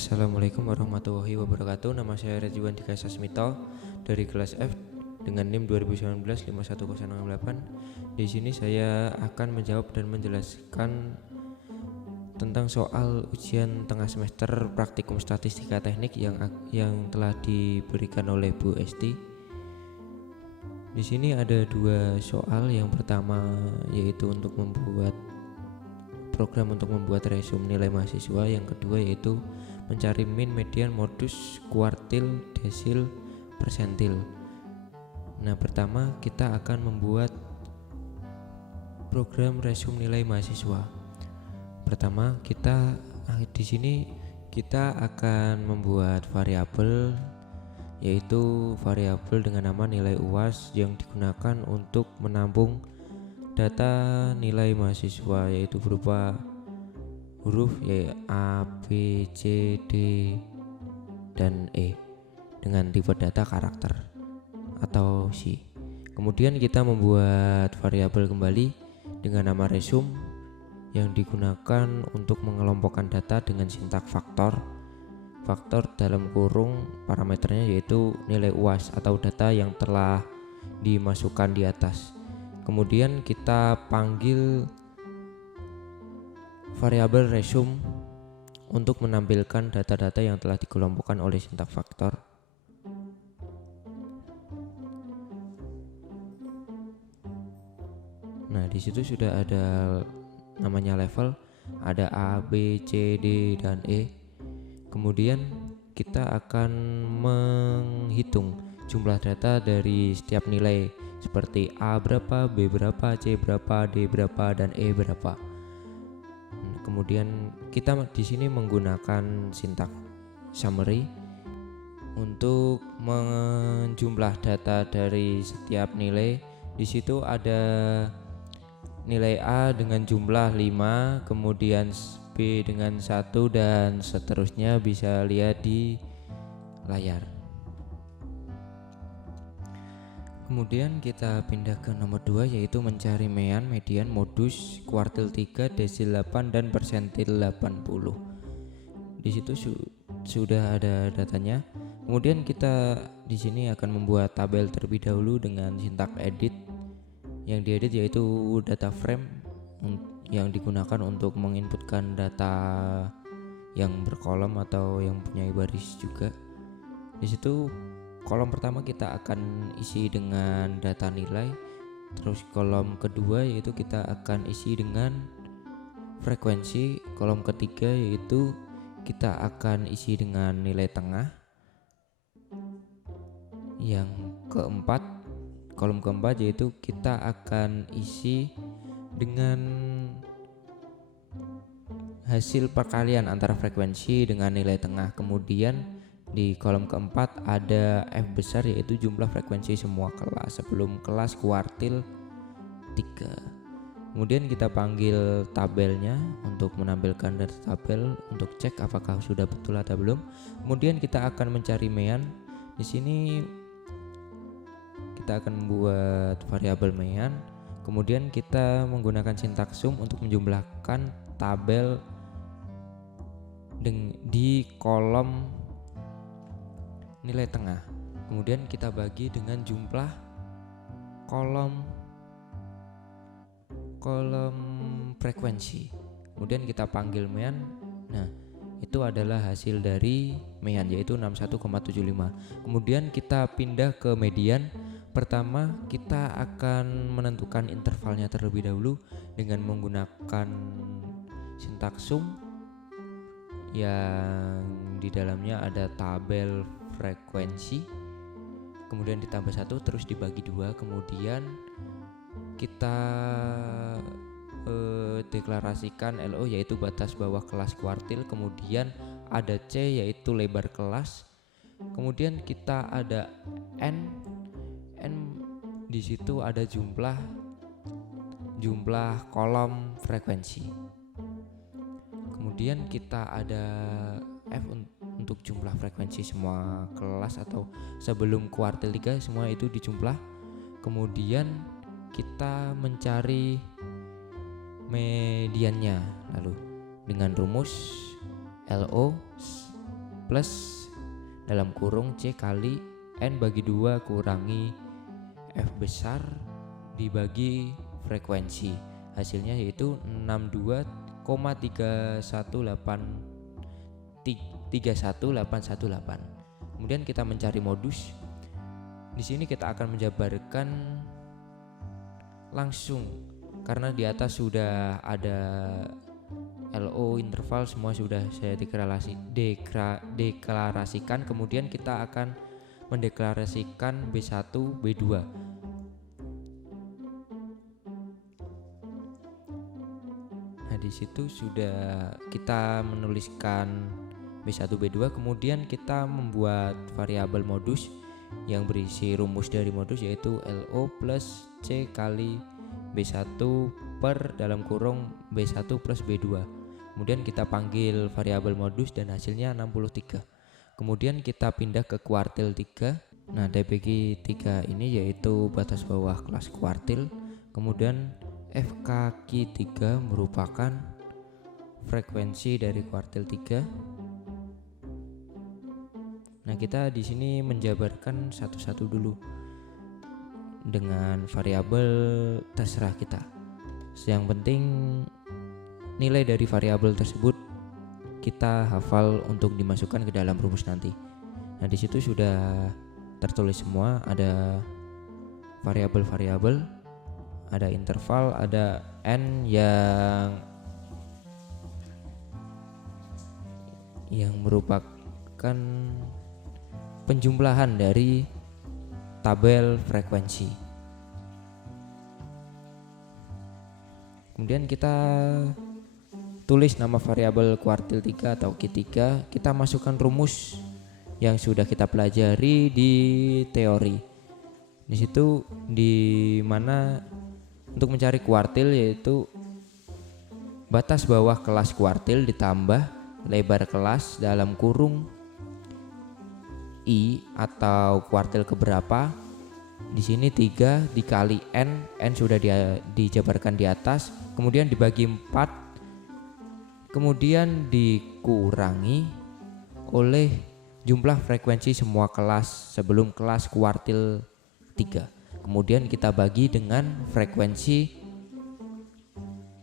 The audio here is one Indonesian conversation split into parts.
Assalamualaikum warahmatullahi wabarakatuh. Nama saya Rejiwan Dika Sasmito dari kelas F dengan NIM 2019 51008. Di sini saya akan menjawab dan menjelaskan tentang soal ujian tengah semester praktikum statistika teknik yang telah diberikan oleh Bu Esti. Di sini ada dua soal. Yang pertama yaitu untuk membuat program untuk membuat resume nilai mahasiswa. Yang kedua yaitu mencari min, median, modus, kuartil, desil, persentil. Nah, pertama kita akan membuat program resume nilai mahasiswa. Pertama di sini kita akan membuat variabel, yaitu variabel dengan nama nilai UAS yang digunakan untuk menampung data nilai mahasiswa, yaitu berupa huruf yaitu A, B, C, D, dan E dengan tipe data karakter atau C. Kemudian kita membuat variabel kembali dengan nama resume yang digunakan untuk mengelompokkan data dengan sintak faktor dalam kurung parameternya yaitu nilai UAS atau data yang telah dimasukkan di atas. Kemudian kita panggil variabel resume untuk menampilkan data-data yang telah dikelompokkan oleh sintak faktor. Nah, di situ sudah ada namanya level, ada A, B, C, D, dan E. Kemudian kita akan menghitung jumlah data dari setiap nilai seperti A berapa, B berapa, C berapa, D berapa, dan E berapa. Kemudian kita di sini menggunakan sintak summary untuk menjumlah data dari setiap nilai. Di situ ada nilai A dengan jumlah 5, kemudian B dengan 1, dan seterusnya, bisa lihat di layar. Kemudian kita pindah ke nomor 2 yaitu mencari mean, median, modus, kuartil 3, desil 8, dan persentil 80. Di situ sudah ada datanya. Kemudian kita di sini akan membuat tabel terlebih dahulu dengan sintak edit. Yang diedit yaitu data frame yang digunakan untuk menginputkan data yang berkolom atau yang punya baris juga. Di situ kolom pertama kita akan isi dengan data nilai, terus kolom kedua yaitu kita akan isi dengan frekuensi, kolom ketiga yaitu kita akan isi dengan nilai tengah, yang kolom keempat yaitu kita akan isi dengan hasil perkalian antara frekuensi dengan nilai tengah. Kemudian di kolom keempat ada F besar yaitu jumlah frekuensi semua kelas sebelum kelas kuartil 3. Kemudian kita panggil tabelnya untuk menampilkan data tabel untuk cek apakah sudah betul atau belum. Kemudian kita akan mencari mean. Di sini kita akan membuat variabel mean. Kemudian kita menggunakan sintak sum untuk menjumlahkan tabel di kolom nilai tengah. Kemudian kita bagi dengan jumlah kolom frekuensi. Kemudian kita panggil mean. Nah, itu adalah hasil dari mean yaitu 61,75. Kemudian kita pindah ke median. Pertama kita akan menentukan intervalnya terlebih dahulu dengan menggunakan sintak sum yang di dalamnya ada tabel frekuensi, kemudian ditambah 1 terus dibagi 2. Kemudian kita deklarasikan LO yaitu batas bawah kelas kuartil. Kemudian ada C yaitu lebar kelas. Kemudian kita ada N di situ ada jumlah kolom frekuensi. Kemudian kita ada F untuk jumlah frekuensi semua kelas atau sebelum kuartil 3 semua itu dijumlah. Kemudian kita mencari mediannya lalu dengan rumus LO plus dalam kurung C kali N bagi 2 kurangi F besar dibagi frekuensi. Hasilnya yaitu 62,31818. Kemudian kita mencari modus. Di sini kita akan menjabarkan langsung karena di atas sudah ada LO interval, semua sudah saya deklarasikan. Kemudian kita akan mendeklarasikan B1, B2. Nah, di situ sudah kita menuliskan B1, B2, kemudian kita membuat variabel modus yang berisi rumus dari modus yaitu LO plus C kali B1 per dalam kurung B1 plus B2. Kemudian kita panggil variabel modus dan hasilnya 63. Kemudian kita pindah ke kuartil 3. Nah, DPG 3 ini yaitu batas bawah kelas kuartil. Kemudian F kaki 3 merupakan frekuensi dari kuartil 3. Nah, kita di sini menjabarkan satu-satu dulu dengan variabel terserah kita. Yang penting nilai dari variabel tersebut kita hafal untuk dimasukkan ke dalam rumus nanti. Nah, di situ sudah tertulis semua, ada variabel-variabel, ada interval, ada N yang merupakan penjumlahan dari tabel frekuensi. Kemudian kita tulis nama variabel kuartil 3 atau Q3, kita masukkan rumus yang sudah kita pelajari di teori. Di situ di mana untuk mencari kuartil yaitu batas bawah kelas kuartil ditambah lebar kelas dalam kurung I atau kuartil keberapa. Di sini 3 dikali N sudah dijabarkan di atas, kemudian dibagi 4, kemudian dikurangi oleh jumlah frekuensi semua kelas sebelum kelas kuartil 3. Kemudian kita bagi dengan frekuensi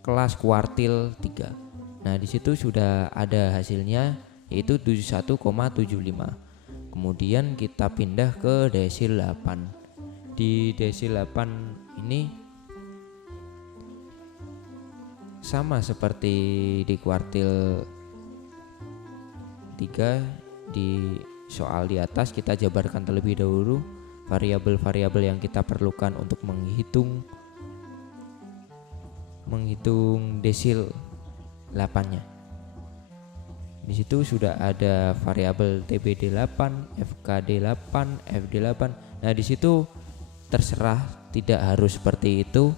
kelas kuartil 3. Nah, di situ sudah ada hasilnya yaitu 71,75. Kemudian kita pindah ke desil 8. Di desil 8 ini sama seperti di kuartil 3. Di soal di atas kita jabarkan terlebih dahulu variabel-variabel yang kita perlukan untuk menghitung desil 8-nya. Di situ sudah ada variabel TBD8, FKD8, FD8. Nah, di situ terserah, tidak harus seperti itu.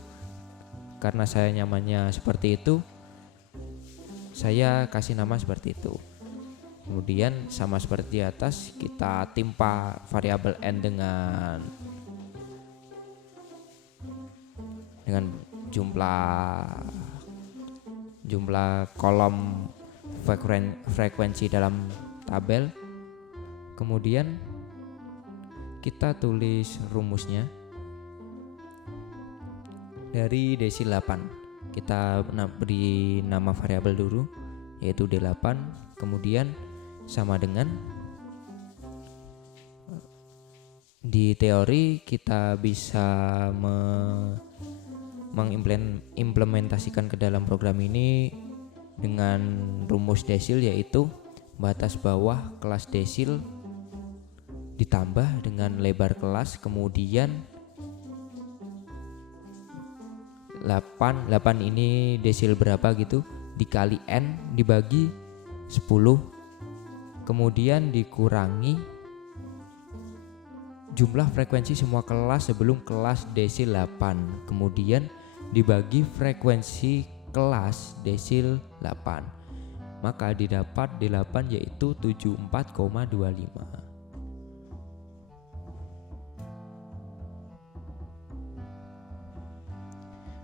Karena saya nyamannya seperti itu, saya kasih nama seperti itu. Kemudian sama seperti di atas, kita timpa variabel N dengan jumlah kolom frekuensi dalam tabel. Kemudian kita tulis rumusnya dari desil 8. Kita beri nama variabel dulu yaitu D8. Kemudian sama dengan di teori kita bisa mengimplementasikan ke dalam program ini dengan rumus desil, yaitu batas bawah kelas desil ditambah dengan lebar kelas, kemudian 8 ini desil berapa gitu dikali N dibagi 10, kemudian dikurangi jumlah frekuensi semua kelas sebelum kelas desil 8, kemudian dibagi frekuensi kelas desil 8, maka didapat D8 yaitu 74,25.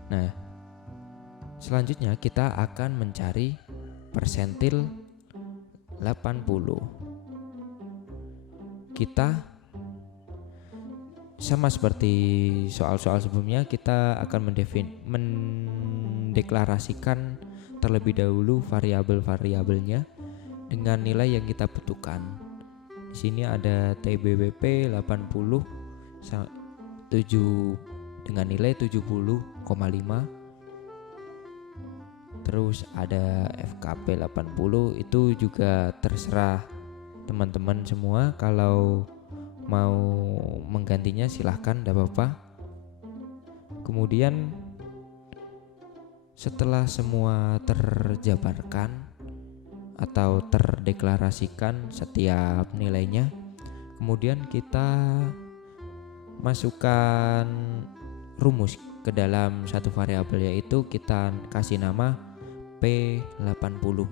Nah, selanjutnya kita akan mencari persentil 80. kita sama seperti soal-soal sebelumnya, kita akan mendeklarasikan terlebih dahulu variabel-variabelnya dengan nilai yang kita butuhkan. Di sini ada TBWP 80 dengan nilai 70,5. Terus ada FKP 80, itu juga terserah teman-teman semua. Kalau mau menggantinya silahkan, tidak apa-apa. Kemudian setelah semua terjabarkan atau terdeklarasikan setiap nilainya, kemudian kita masukkan rumus ke dalam satu variabel, yaitu kita kasih nama P80.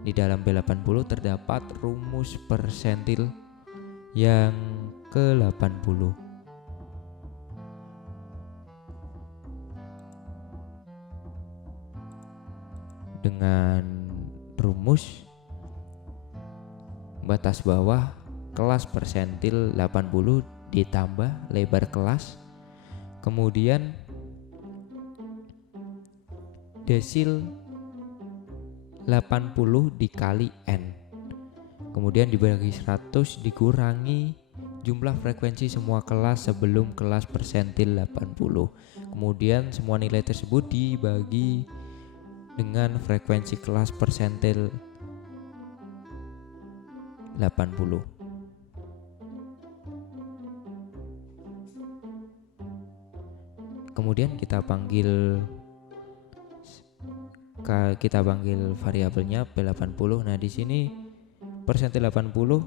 Di dalam P80 terdapat rumus persentil yang ke-80. Dengan rumus batas bawah kelas persentil 80 ditambah lebar kelas, kemudian desil 80 dikali N, kemudian dibagi 100 dikurangi jumlah frekuensi semua kelas sebelum kelas persentil 80. Kemudian semua nilai tersebut dibagi dengan frekuensi kelas persentil 80. Kemudian kita panggil variabelnya P80. Nah, di sini persentil 80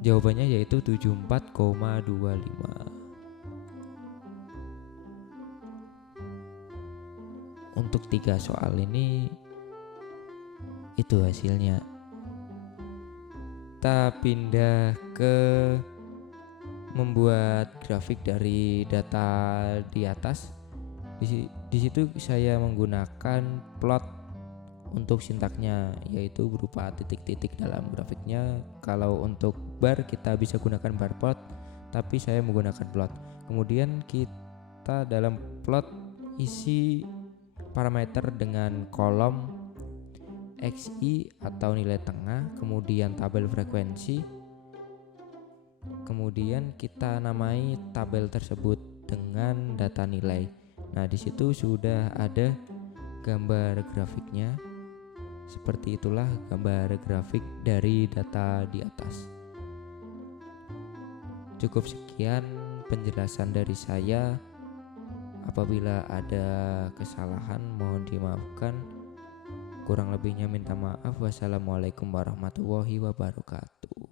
jawabannya yaitu 74,25. Untuk 3 soal ini itu hasilnya. Kita pindah ke membuat grafik dari data di atas. Di situ saya menggunakan plot untuk sintaknya, yaitu berupa titik-titik dalam grafiknya. Kalau untuk bar kita bisa gunakan bar plot, tapi saya menggunakan plot. Kemudian kita dalam plot isi parameter dengan kolom XI atau nilai tengah, kemudian tabel frekuensi. Kemudian kita namai tabel tersebut dengan data nilai. Nah, di situ sudah ada gambar grafiknya. Seperti itulah gambar grafik dari data di atas. Cukup sekian penjelasan dari saya. Apabila ada kesalahan mohon dimaafkan. Kurang lebihnya minta maaf. Wassalamualaikum warahmatullahi wabarakatuh.